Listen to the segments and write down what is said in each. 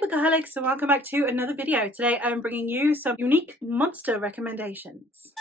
Bookaholics, and welcome back to another video. Today I'm bringing you some unique monster recommendations.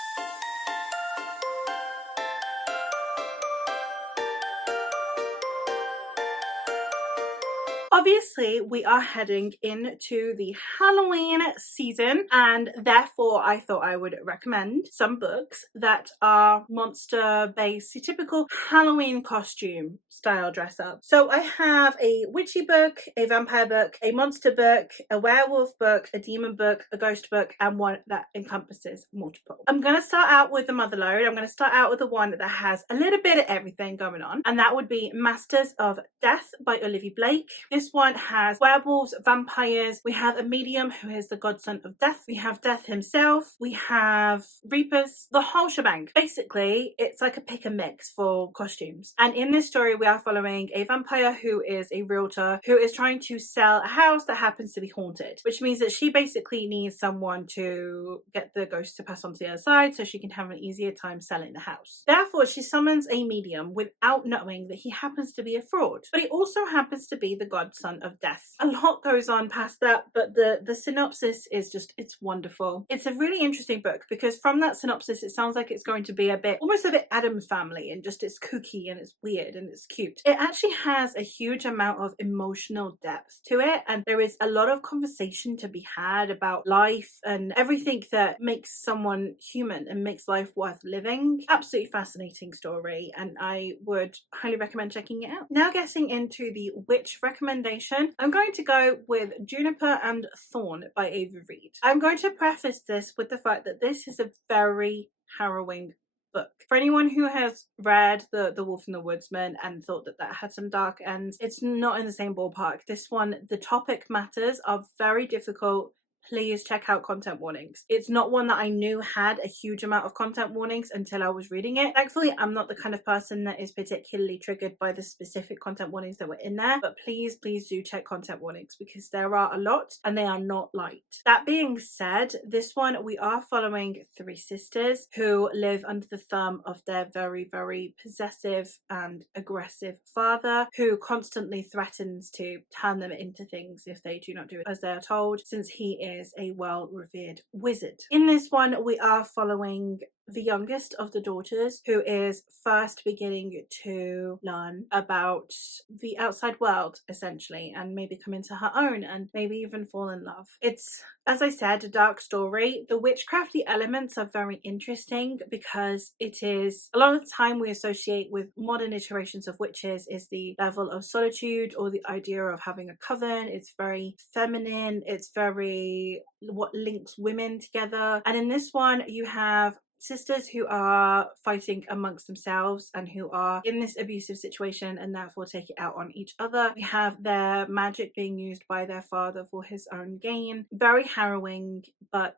Obviously, we are heading into the Halloween season, and therefore I thought I would recommend some books that are monster-based, the typical Halloween costume style dress up. So I have a witchy book, a vampire book, a monster book, a werewolf book, a demon book, a ghost book, and one that encompasses multiple. I'm going to start out with the motherlode. I'm going to start out with the one that has a little bit of everything going on, and that would be Masters of Death by Olivia Blake. This one has werewolves, vampires, we have a medium who is the godson of death, we have death himself, we have reapers, the whole shebang. Basically, it's like a pick and mix for costumes. And in this story, we are following a vampire who is a realtor who is trying to sell a house that happens to be haunted, which means that she basically needs someone to get the ghost to pass on to the other side so she can have an easier time selling the house. Therefore, she summons a medium without knowing that he happens to be a fraud, but he also happens to be the godson of death. A lot goes on past that, but the synopsis is just, it's wonderful. It's a really interesting book because from that synopsis it sounds like it's going to be almost a bit Addams Family, and just it's kooky and it's weird and it's cute. It actually has a huge amount of emotional depth to it, and there is a lot of conversation to be had about life and everything that makes someone human and makes life worth living. Absolutely fascinating story, and I would highly recommend checking it out. Now getting into the witch recommendation, I'm going to go with Juniper and Thorn by Ava Reid. I'm going to preface this with the fact that this is a very harrowing book. For anyone who has read The Wolf and the Woodsman and thought that that had some dark ends, it's not in the same ballpark. This one, the topic matters are very difficult. Please check out content warnings. It's not one that I knew had a huge amount of content warnings until I was reading it. Thankfully, I'm not the kind of person that is particularly triggered by the specific content warnings that were in there, but please do check content warnings because there are a lot and they are not light. That being said, this one we are following three sisters who live under the thumb of their very possessive and aggressive father, who constantly threatens to turn them into things if they do not do it as they are told, since he is a well-revered wizard. In this one, we are following the youngest of the daughters, who is first beginning to learn about the outside world, essentially, and maybe come into her own and maybe even fall in love. It's, as I said, a dark story. The witchcrafty elements are very interesting because it is, a lot of the time we associate with modern iterations of witches is the level of solitude or the idea of having a coven. It's very feminine, it's very what links women together. And in this one, you have sisters who are fighting amongst themselves and who are in this abusive situation and therefore take it out on each other. We have their magic being used by their father for his own gain. Very harrowing, but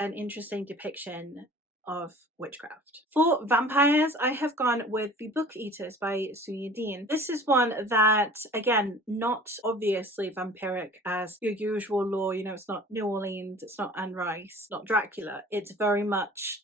an interesting depiction of witchcraft. For vampires, I have gone with The Book Eaters by Suya Dean. This is one that, again, not obviously vampiric as your usual lore. You know, it's not New Orleans, it's not Anne Rice, not Dracula. It's very much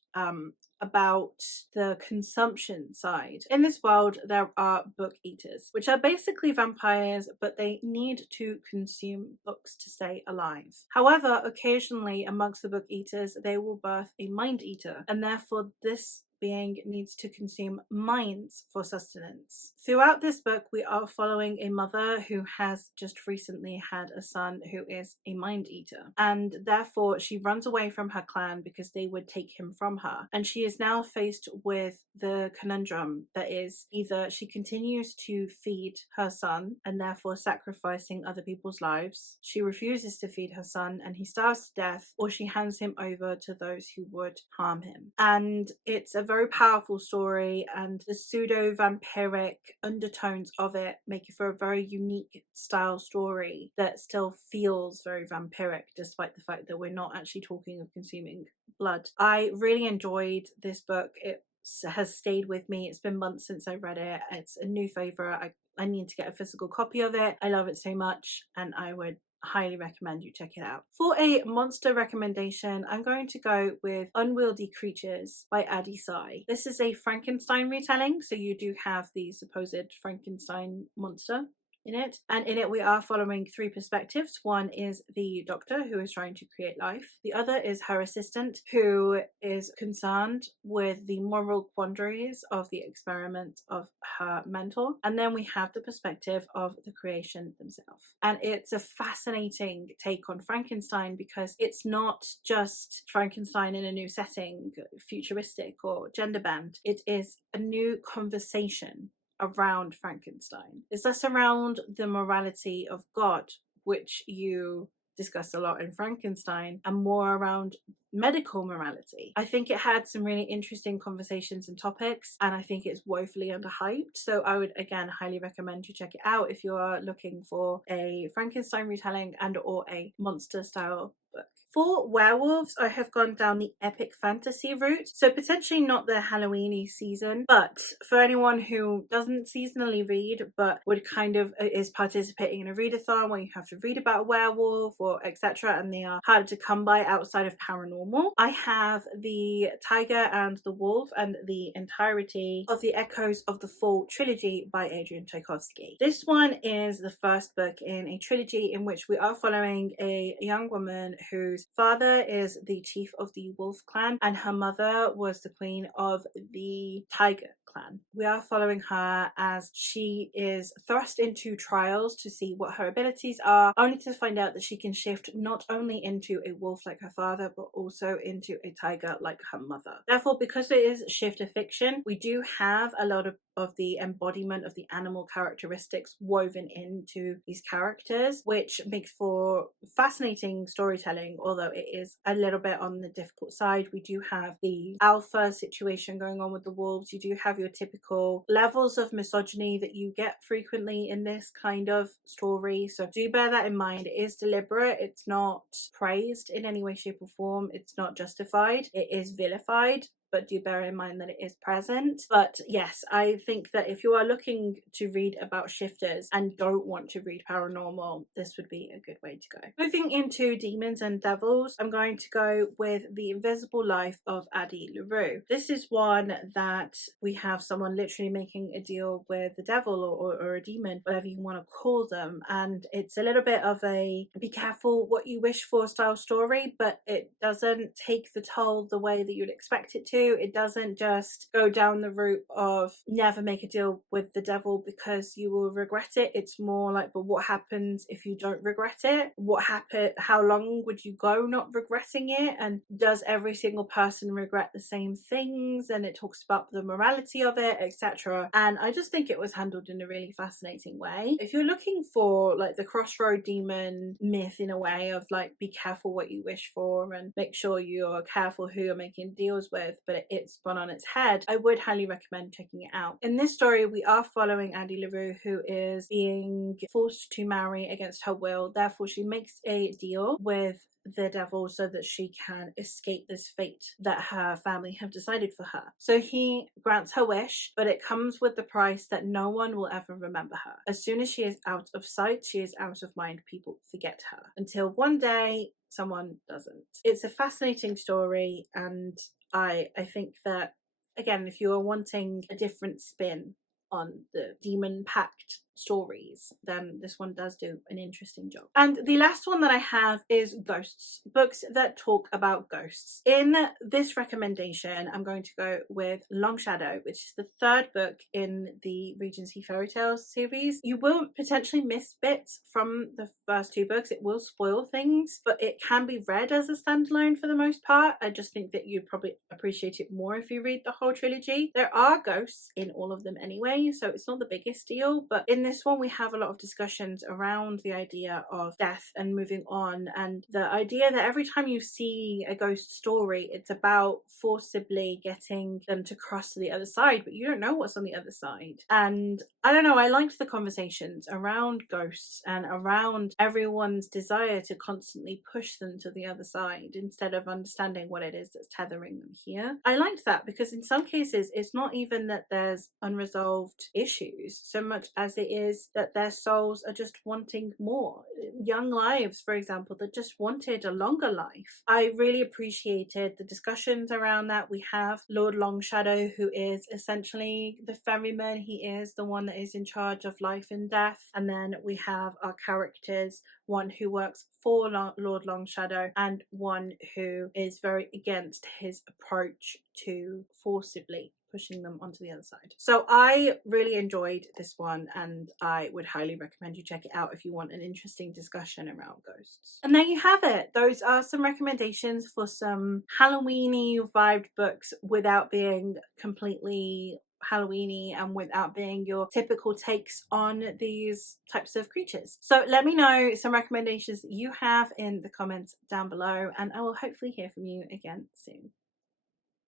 about the consumption side. In this world, there are book eaters, which are basically vampires, but they need to consume books to stay alive. However, occasionally amongst the book eaters, they will birth a mind eater, and therefore this being needs to consume minds for sustenance. Throughout this book, we are following a mother who has just recently had a son who is a mind eater, and therefore she runs away from her clan because they would take him from her. And she is now faced with the conundrum that is either she continues to feed her son and therefore sacrificing other people's lives, she refuses to feed her son and he starves to death, or she hands him over to those who would harm him. And it's a very powerful story, and the pseudo-vampiric undertones of it make it for a very unique style story that still feels very vampiric despite the fact that we're not actually talking of consuming blood. I really enjoyed this book. It has stayed with me. It's been months since I read it. It's a new favourite. I need to get a physical copy of it. I love it so much and I would highly recommend you check it out. For a monster recommendation, I'm going to go with Unwieldy Creatures by Addie Sai. This is a Frankenstein retelling, so you do have the supposed Frankenstein monster in it. And in it we are following three perspectives. One is the doctor who is trying to create life. The other is her assistant who is concerned with the moral quandaries of the experiment of her mentor. And then we have the perspective of the creation themselves. And it's a fascinating take on Frankenstein because it's not just Frankenstein in a new setting, futuristic or gender bent. It is a new conversation around Frankenstein. It's less around the morality of God, which you discuss a lot in Frankenstein, and more around medical morality. I think it had some really interesting conversations and topics, and I think it's woefully underhyped. So I would again highly recommend you check it out if you are looking for a Frankenstein retelling and or a monster style book. For werewolves, I have gone down the epic fantasy route. So potentially not the Halloweeny season, but for anyone who doesn't seasonally read, but would kind of is participating in a readathon where you have to read about a werewolf or etc. and they are harder to come by outside of paranormal. I have the Tiger and the Wolf and the entirety of the Echoes of the Fall trilogy by Adrian Tchaikovsky. This one is the first book in a trilogy in which we are following a young woman whose father is the chief of the Wolf clan and her mother was the queen of the Tiger clan. We are following her as she is thrust into trials to see what her abilities are, only to find out that she can shift not only into a wolf like her father, but also into a tiger like her mother. Therefore, because it is shifter fiction, we do have a lot of the embodiment of the animal characteristics woven into these characters, which makes for fascinating storytelling, although it is a little bit on the difficult side. We do have the alpha situation going on with the wolves. You do have your typical levels of misogyny that you get frequently in this kind of story, so do bear that in mind. It is deliberate. It's not praised in any way, shape or form. It's not justified. It is vilified, but do bear in mind that it is present. But yes, I think that if you are looking to read about shifters and don't want to read paranormal, this would be a good way to go. Moving into demons and devils, I'm going to go with The Invisible Life of Addie LaRue. This is one that we have someone literally making a deal with the devil or a demon, whatever you want to call them, and it's a little bit of a be careful what you wish for style story, but it doesn't take the toll the way that you'd expect it to. It doesn't just go down the route of never make a deal with the devil because you will regret it. It's more like, but what happens if you don't regret it? What happened? How long would you go not regretting it? And does every single person regret the same things? And it talks about the morality of it, etc. And I just think it was handled in a really fascinating way. If you're looking for like the crossroad demon myth in a way of like, be careful what you wish for and make sure you're careful who you're making deals with, but it's spun on its head, I would highly recommend checking it out. In this story, we are following Addie LaRue, who is being forced to marry against her will. Therefore, she makes a deal with the devil so that she can escape this fate that her family have decided for her. So he grants her wish, but it comes with the price that no one will ever remember her. As soon as she is out of sight, she is out of mind. People forget her until one day someone doesn't. It's a fascinating story, and I think that, again, if you are wanting a different spin on the demon packed stories, then this one does do an interesting job. And the last one that I have is ghosts, books that talk about ghosts. In this recommendation, I'm going to go with Long Shadow, which is the third book in the Regency Fairy Tales series. You will potentially miss bits from the first two books. It will spoil things, but it can be read as a standalone for the most part. I just think that you'd probably appreciate it more if you read the whole trilogy. There are ghosts in all of them anyway, so it's not the biggest deal, but in this one we have a lot of discussions around the idea of death and moving on, and the idea that every time you see a ghost story, it's about forcibly getting them to cross to the other side, but you don't know what's on the other side. And I don't know, I liked the conversations around ghosts and around everyone's desire to constantly push them to the other side instead of understanding what it is that's tethering them here. I liked that because in some cases it's not even that there's unresolved issues so much as it is that their souls are just wanting more. Young lives, for example, that just wanted a longer life. I really appreciated the discussions around that. We have Lord Longshadow, who is essentially the ferryman. He is the one that is in charge of life and death. And then we have our characters, one who works for Lord Longshadow and one who is very against his approach to forcibly pushing them onto the other side. So I really enjoyed this one, and I would highly recommend you check it out if you want an interesting discussion around ghosts. And there you have it. Those are some recommendations for some Halloweeny vibed books without being completely Halloweeny and without being your typical takes on these types of creatures. So let me know some recommendations that you have in the comments down below, and I will hopefully hear from you again soon.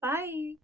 Bye.